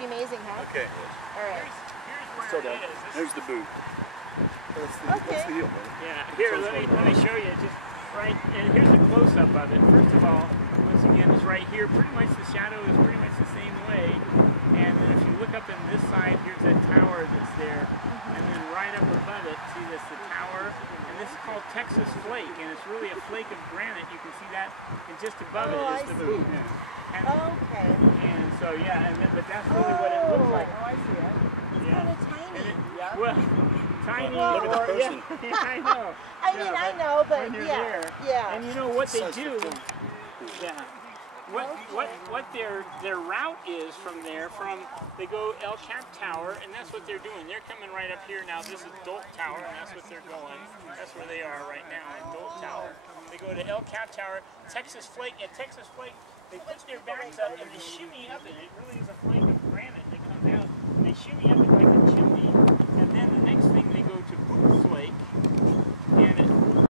pretty amazing, huh? Okay. All right. Here's where it is. There's the boot. That's the heel, man. Yeah, here, let me show you. Just right, and here's a close-up of it. First of all, once again, is right here. Pretty much the shadow is pretty much the same way. And then if you look up in this side, here's that tower that's there. And then right up above it, see this, the tower. And this is called Texas Flake, and it's really a flake of granite. You can see that, and just above it is the boot. And, okay. And so, yeah, and then, but that's really what it looks like. Oh, I see it. It's kind of tiny. Well, tiny Look at the person. Yeah, I know. I mean, I know, but when you're yeah. there. Yeah. And you know what they do? Yeah. What their route is from there, they go El Cap Tower, and that's what they're doing. They're coming right up here now. This is Dolt Tower, and that's what they're going. That's where they are right now, in Dolt Tower. They go to El Cap Tower, Texas Flake, and Texas Flake, they put their backs up and they shimmy up, and it really is a